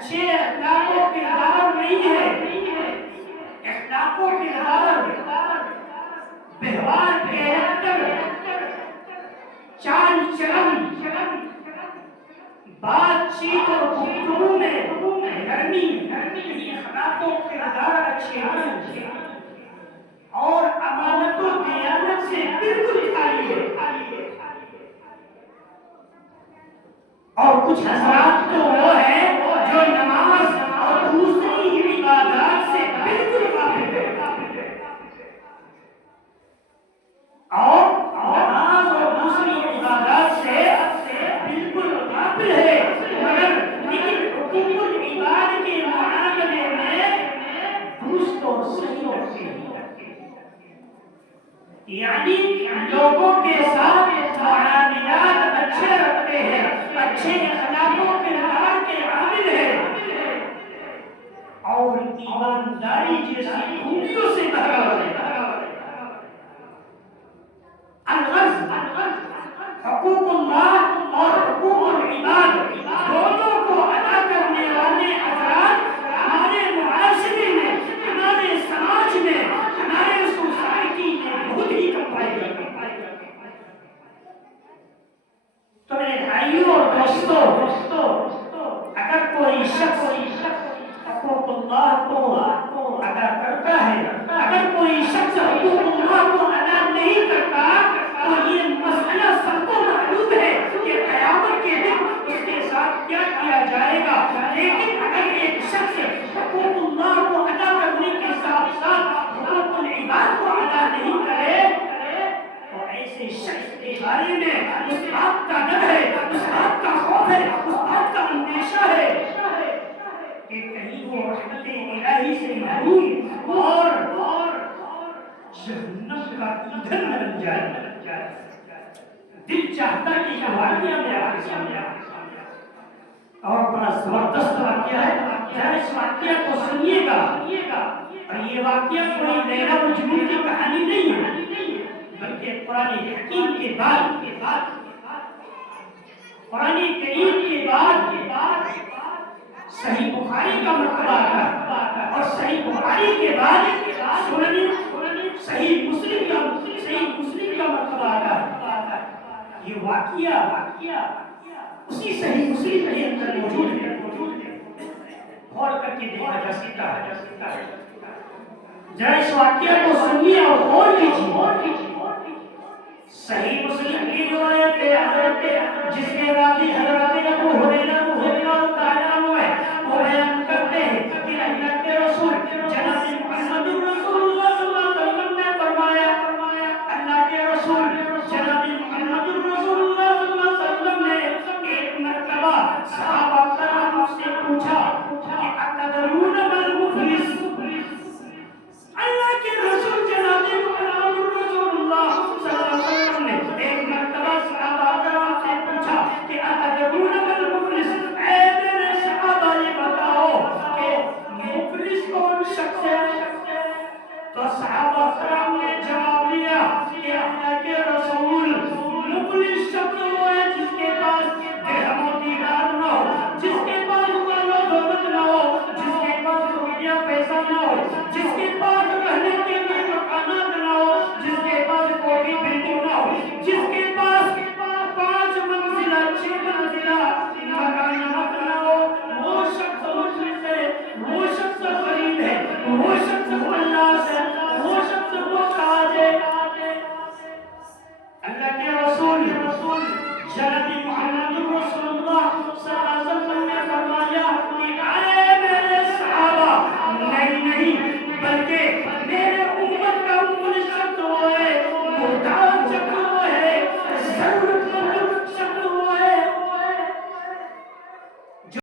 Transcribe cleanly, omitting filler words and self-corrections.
اچھے اخلاق و کردار نہیں ہے، اخلاق و کردار، ویوہار، کیریکٹر، چال چلن، بات چیت اور گفتگو میں نرمی، یہ اخلاق و کردار اچھے ہیں اور امانت و دیانت سے بالکل خالی ہے۔ اور کچھ حضرات تو وہ ہے جو نماز اور دوسری عبادات سے بالکل غافل ہے، اور نماز اور دوسری عبادات سے بالکل غافل ہے، مگر لیکن حقوق العباد کے معاملے میں درست اور صحیح رکھتے ہیں، یعنی لوگوں کے ساتھ معاملات اچھے رکھتے ہیں، اچھے اخلاق و کردار کے عامل ہیں اور ایمانداری جیسی خوبیوں سے بھرا ہے۔ الغرض حقوق اللہ اور حقوق العباد دونوں کو ادا کرنے والے حضرات ہمارے معاشرے میں، ہمارے سماج میں، ہمارے سوسائٹی میں بہت ہی کم پائے جاتے ہیں۔ تو میرے بھائیوں اور دوستوں، اگر کوئی شخص حقوق اللہ کو ادا کرتا ہے، اگر کوئی شخص حقوق اللہ کو ادا نہیں کرتا، تو یہ مسئلہ سب کو معلوم ہے کہ قیامت کے دن اس کے ساتھ کیا کیا جائے گا۔ لیکن اگر ایک شخص حقوق اللہ کو ادا کرنے کے ساتھ ساتھ حقوق العباد کو ادا نہیں کرے تو ایسے شخص کے بارے میں اس بات کا ڈر ہے، اس بات کا خوف ہے، اس بات کا اندیشہ ہے کہ کہیں وہ رحمت الہی سے محروم اور جہنم کا ایندھن بن جائے۔ دل چاہتا کہ یہ واقعہ میں آپ کے سامنے اور بڑا زبردست واقعہ ہے، ذرا اس واقعہ کو سنیے گا، اور یہ واقعہ کوئی لیلا مجنون کی کہانی نہیں ہے، بلکہ قرآن حکیم کے بعد، قرآن کریم کے بعد صحیح بخاری کا مرتبہ آتا اور صحیح بخاری کے بعد صحیح مسلم کا مرتبہ آتا۔ یہ واقعہ اسی صحیح مسلم کے اندر موجود ہے، غور کر کے دیکھا جا سکتا ہے۔ ذرا اس واقعہ کو سنیے اور غور کیجیے۔ صحیح مسلم کی روایت ہے حضرت جس کے راوی حضرت ابو ہریرہ رضی اللہ تعالیٰ عنہ ہے، وہ بیان کرتے ہیں کہ اللہ کے رسول جناب محمد رسول اللہ صلی اللہ علیہ وسلم نے فرمایا، اللہ کے رسول جناب محمد رسول اللہ صلی اللہ علیہ وسلم نے ایک مرتبہ صحابہ کرام سے پوچھا کہ اتدرون ما المفلس؟ اللہ کے رسول جناب محمد رسول اللہ صلی اللہ علیہ وسلم نے ایک مرتبہ صحابہ کرام سے پوچھا کہ اتدرون ما المفلس؟ اے میرے صحابہ یہ بتاؤ کہ مفلس کون شخص ہے؟ تو صحابہ کرام نے جواب دیا کہ اللہ کے رسول مفلس شخص وہ ہے جس کے پاس درہم و دینار نہ ہو، جس کے پاس مال و دولت نہ ہو، جس کے پاس روپیہ پیسہ نہ ہو، جس کے پاس رہنے کے لیے مکانات نہ ہو، جس کے پاس کوٹھی بلڈنگ نہ ہو، جس کے پاس 5 منزلہ 6 منزلہ مکانات نہ ہو، وہ شخص مفلس ہے، وہ شخص غریب ہے، وہ شخص مفلس ہے، وہ شخص محتاج ہے۔ اللہ کے رسول جناب محمد رسول اللہ صلی اللہ